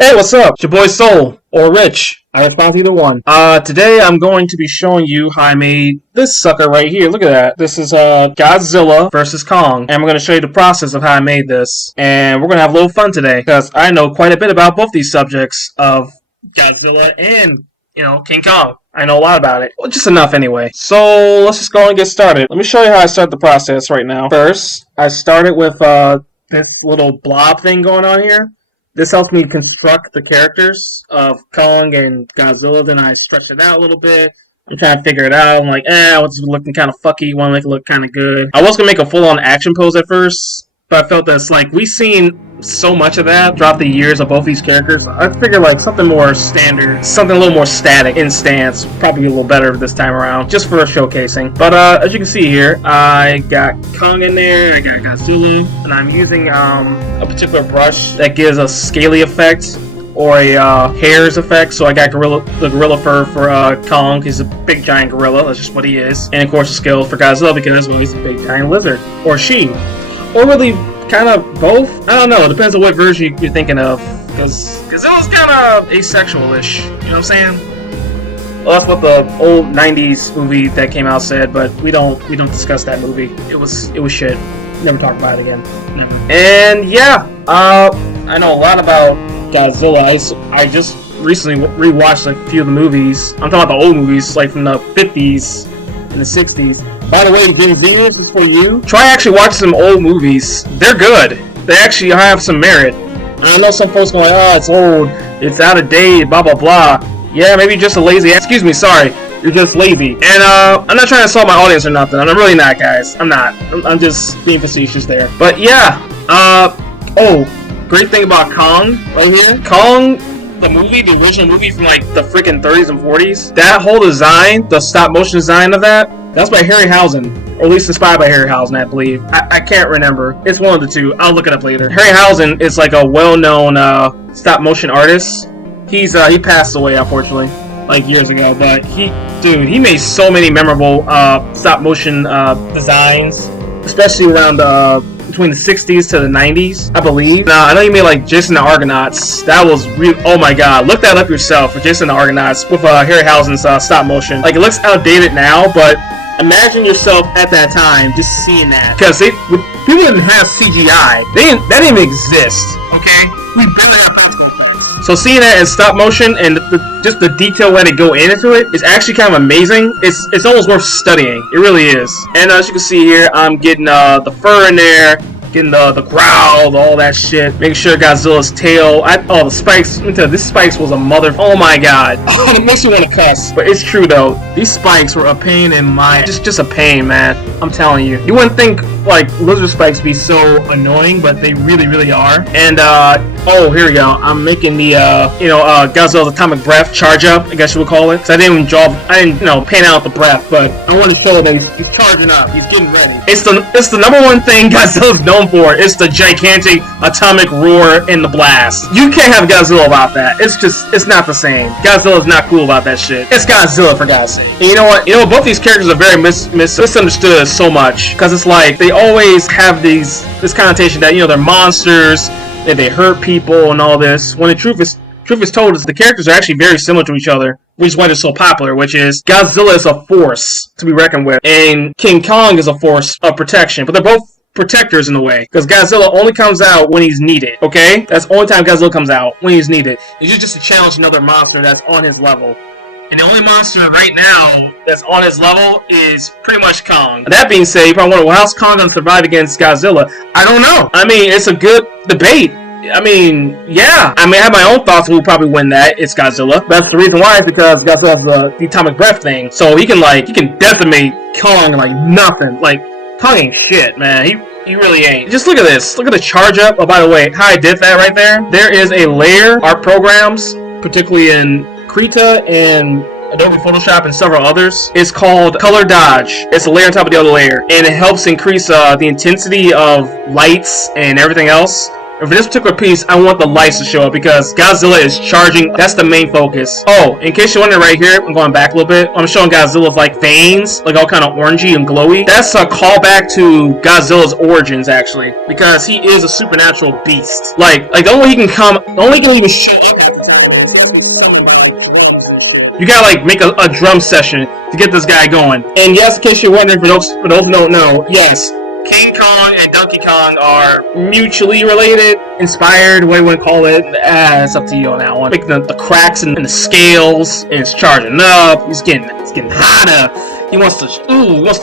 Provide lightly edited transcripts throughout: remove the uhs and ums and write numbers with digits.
Hey, what's up? It's your boy Soul, or Rich. I respond to either one. Today I'm going to be showing you how I made this sucker right here. Look at that. This is, Godzilla versus Kong. And we're going to show you the process of how I made this. And we're going to have a little fun today, because I know quite a bit about both these subjects of Godzilla and, King Kong. I know a lot about it. Well, just enough anyway. So, let's just go and get started. Let me show you how I start the process right now. First, I started with, this little blob thing going on here. This helps me construct the characters of Kong and Godzilla. Then I stretch it out a little bit. I'm trying to figure it out. I'm like, what's looking kind of fucky? Want to make it look kind of good. I was going to make a full-on action pose at first, but I felt that's like, we've seen so much of that throughout the years of both these characters. I figured like something more standard, something a little more static in stance, probably a little better this time around, just for showcasing. But as you can see here, I got Kong in there, I got Godzilla, and I'm using a particular brush that gives a scaly effect or a hairs effect. So I got the gorilla fur for Kong. He's a big giant gorilla, that's just what he is. And of course the scale for Godzilla because, well, he's a big giant lizard, or she, or really kind of both. I don't know. It depends on what version you're thinking of. Because Godzilla's kind of asexual-ish. You know what I'm saying? Well, that's what the old '90s movie that came out said. But we don't discuss that movie. It was shit. Never talk about it again. Never. And yeah, I know a lot about Godzilla. I just recently rewatched a few of the movies. I'm talking about the old movies, like from the '50s and the '60s. By the way, Gen Zers, this is for you. Try actually watching some old movies. They're good. They actually have some merit. I know some folks going, it's old, it's out of date, blah, blah, blah. Yeah, maybe you're just a lazy... Excuse me, sorry. You're just lazy. And, I'm not trying to insult my audience or nothing. I'm really not, guys. I'm not. I'm just being facetious there. But, yeah. Great thing about Kong right here. Kong, the movie, the original movie from, like, the freaking 30s and 40s. That whole design, the stop-motion design of that's by Harryhausen, or at least inspired by Harryhausen, I believe. I can't remember. It's one of the two. I'll look it up later. Harryhausen is like a well-known stop-motion artist. He passed away, unfortunately, like years ago. But he made so many memorable stop-motion designs, especially around between the 60s to the 90s, I believe. Now, I know you made like Jason and the Argonauts. That was real. Oh my god, look that up yourself for Jason and the Argonauts with Harryhausen's stop motion. Like, it looks outdated now, but imagine yourself at that time just seeing that. Because people didn't have CGI. That didn't even exist. Okay, we barely have those. So seeing that in stop motion and just the detail that they go into it is actually kind of amazing. It's almost worth studying. It really is. And as you can see here, I'm getting the fur in there, getting the growl, all that shit. Making sure Godzilla's tail. The spikes. Let me tell you, this spikes was a mother. Oh my god. Oh, it makes me want to cuss. But it's true though. These spikes were a pain in my. Just a pain, man. I'm telling you. You wouldn't think like lizard spikes be so annoying, but they really, really are. And here we go. I'm making the Godzilla's atomic breath charge up, I guess you would call it. Cause I didn't pan out the breath, but I want to show that he's charging up. He's getting ready. It's the number one thing Godzilla's known for. It's the gigantic atomic roar and the blast. You can't have Godzilla about that. It's not the same. Godzilla's not cool about that shit. It's Godzilla, for God's sake. And you know what? Both these characters are very misunderstood so much, because it's like they always have this connotation that they're monsters, that they hurt people and all this. When the truth is told, is the characters are actually very similar to each other, which is why they're so popular. Which is Godzilla is a force to be reckoned with, and King Kong is a force of protection. But they're both protectors in a way, because Godzilla only comes out when he's needed. Okay, that's the only time Godzilla comes out, when he's needed. It's just to challenge another monster that's on his level. And the only monster right now that's on his level is pretty much Kong. That being said, you probably wonder, well, how's Kong going to survive against Godzilla? I don't know. I mean, it's a good debate. I mean, yeah. I have my own thoughts who will probably win that. It's Godzilla. That's the reason why, is because Godzilla has the atomic breath thing. So he can decimate Kong like nothing. Like, Kong ain't shit, man. He really ain't. Just look at this. Look at the charge up. Oh, by the way, how I did that right there. There is a layer, art programs, particularly in Krita and Adobe Photoshop and several others. It's called Color Dodge. It's a layer on top of the other layer, and it helps increase the intensity of lights and everything else. And for this particular piece, I want the lights to show up because Godzilla is charging. That's the main focus. Oh, in case you're wondering right here, I'm going back a little bit. I'm showing Godzilla's like veins, like all kind of orangey and glowy. That's a callback to Godzilla's origins, actually, because he is a supernatural beast. Like the only way he can come, the only way he can even show up at the time is he has to be summoned by like drums and shit. You gotta like make a drum session to get this guy going. And yes, in case you're wondering, for those who don't know, yes, King Kong and Donkey Kong are mutually related, inspired, what do you want to call it? It's up to you on that one. Making the cracks in the scales, and it's charging up. It's getting hotter. He wants to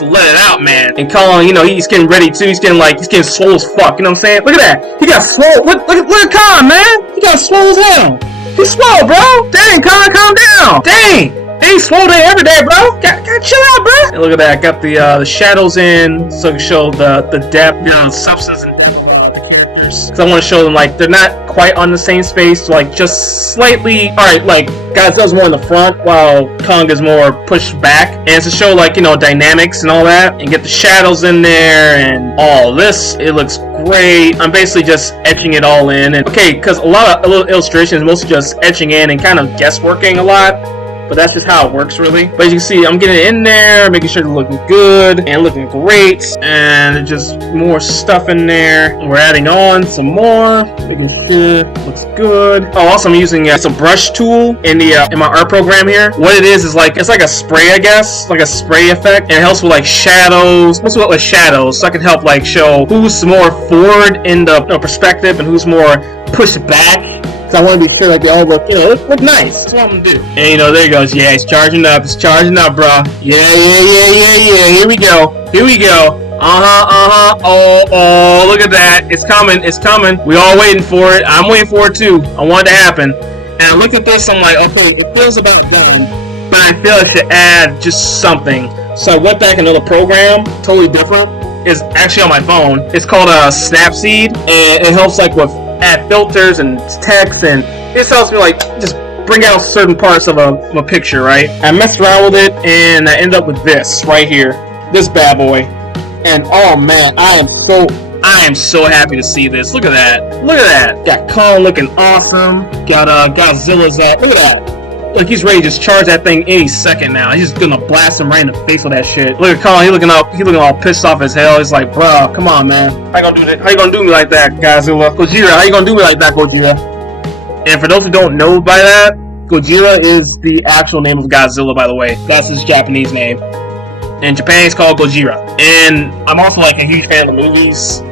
let it out, man. And Kong, you know, he's getting ready too. He's getting swole as fuck. You know what I'm saying? Look at that. He got swole. Look at Kong, man. He got swole as hell. He's swole, bro. Dang, Kong, calm down. Dang. Hey, slow day every day, bro. Gotta chill out, bro. And look at that. Got the shadows in, so I can show the depth, the substance, and depth of the characters. Because I want to show them like they're not quite on the same space, like just slightly. All right, like Godzilla's more in the front, while Kong is more pushed back, and it's to show like dynamics and all that, and get the shadows in there and all this. It looks great. I'm basically just etching it all in, and okay, because a lot of illustrations mostly just etching in and kind of guessworking a lot. But that's just how it works, really. But as you can see, I'm getting it in there, making sure it's looking good and looking great. And just more stuff in there. We're adding on some more, making sure it looks good. Oh, also I'm using it's a brush tool in my art program here. What it is like it's like a spray, I guess, like a spray effect, and it helps with like shadows. What's with shadows? So I can help like show who's more forward in the perspective and who's more pushed back. Because I want to be sure like they all look, look nice. That's what I'm gonna do. And there he goes. Yeah, it's charging up. It's charging up, bro. Yeah. Here we go. Oh, look at that. It's coming. We all waiting for it. I'm waiting for it too. I want it to happen. And I looked at this. I'm like, okay, it feels about done, but I feel I should add just something. So I went back another program, totally different. It's actually on my phone. It's called Snapseed, and it helps like with add filters and text, and it helps me like just bring out certain parts of a picture, right? I messed around with it and I ended up with this right here, this bad boy. And oh man, I am so happy to see this. Look at that. Got Kong looking awesome. Got Godzilla's at. Look at that. Look, he's ready to just charge that thing any second now. He's just gonna blast him right in the face with that shit. Look at Kong, he looking all pissed off as hell. He's like, bro, come on, man. How you gonna do that? How you gonna do me like that, Godzilla? Gojira, how you gonna do me like that, Gojira? And for those who don't know by that, Gojira is the actual name of Godzilla, by the way. That's his Japanese name. In Japan, it's called Gojira. And I'm also like a huge fan of the movies.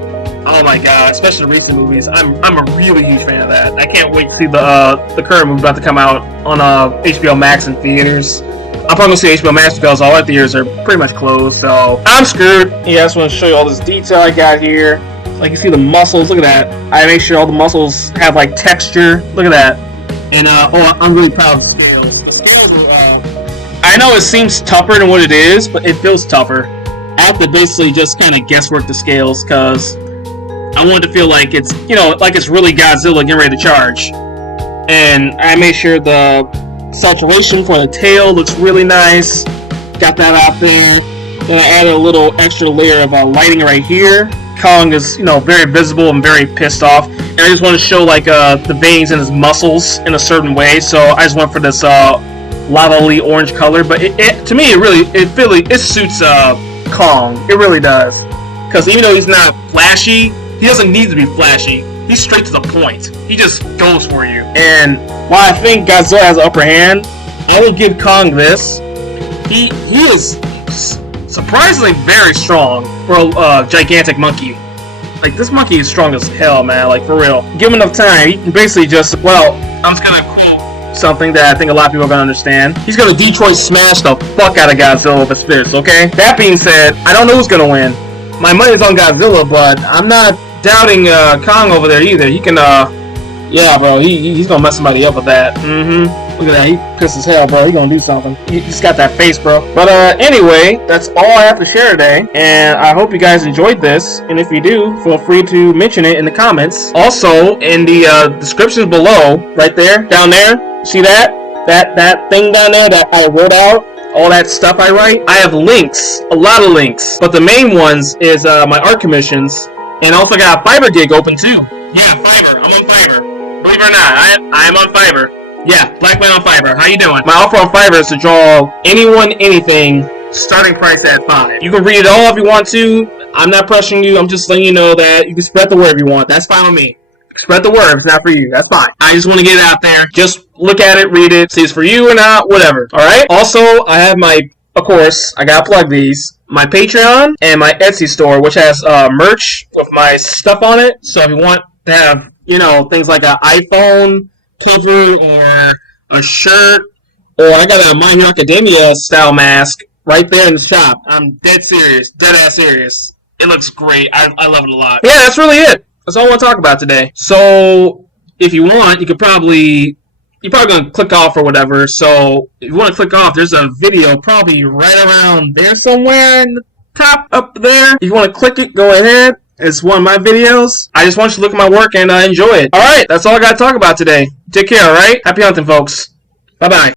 Oh my god, especially the recent movies. I'm a really huge fan of that. I can't wait to see the current movie about to come out on HBO Max in theaters. I'm probably gonna see HBO Max because all our theaters are pretty much closed, so I'm screwed. Yeah, I just want to show you all this detail I got here. Like you see the muscles, look at that. I make sure all the muscles have like texture. Look at that. And I'm really proud of the scales. The scales are I know it seems tougher than what it is, but it feels tougher. I have to basically just kind of guesswork the scales because I want it to feel like it's, like it's really Godzilla getting ready to charge. And I made sure the saturation for the tail looks really nice. Got that out there. Then I added a little extra layer of lighting right here. Kong is, very visible and very pissed off. And I just want to show like the veins in his muscles in a certain way. So I just went for this lavally orange color. But to me, it suits Kong. It really does. Because even though he's not flashy, he doesn't need to be flashy. He's straight to the point. He just goes for you. And while I think Godzilla has the upper hand, I will give Kong this. He is surprisingly very strong for a gigantic monkey. Like, this monkey is strong as hell, man. Like, for real. Give him enough time, he can basically just, I'm just gonna quote something that I think a lot of people are gonna understand. He's gonna Detroit smash the fuck out of Godzilla with his fist, okay? That being said, I don't know who's gonna win. My money's on Godzilla, but I'm not doubting Kong over there either. He can, yeah, bro, he's gonna mess somebody up with that. Look at that, he pissed as hell, bro. He gonna do something. He's got that face, bro. But anyway, that's all I have to share today, and I hope you guys enjoyed this. And if you do, feel free to mention it in the comments. Also, in the descriptions below, right there, down there, see that thing down there that I wrote out? All that stuff I write, I have links, a lot of links, but the main ones is my art commissions, and also got a Fiverr gig open too. Yeah, Fiverr. Fiverr or not? I am on Fiverr. Yeah, Black Man on Fiverr. How you doing? My offer on Fiverr is to draw anyone, anything, starting price at $5. You can read it all if you want to. I'm not pressuring you. I'm just letting you know that you can spread the word if you want. That's fine with me. Spread the word. It's not for you. That's fine. I just want to get it out there. Just look at it, read it, see if it's for you or not, whatever. Alright? Also, I have of course, I gotta plug these. My Patreon and my Etsy store, which has merch with my stuff on it. So if you want to have, things like an iPhone cover or a shirt, or I got a My Hero Academia style mask right there in the shop. I'm dead serious. Dead ass serious. It looks great. I love it a lot. Yeah, that's really it. That's all I want to talk about today. So, if you want, you're probably going to click off or whatever. So, if you want to click off, there's a video probably right around there somewhere in the top up there. If you want to click it, go ahead. It's one of my videos. I just want you to look at my work and enjoy it. Alright, that's all I got to talk about today. Take care, alright? Happy hunting, folks. Bye-bye.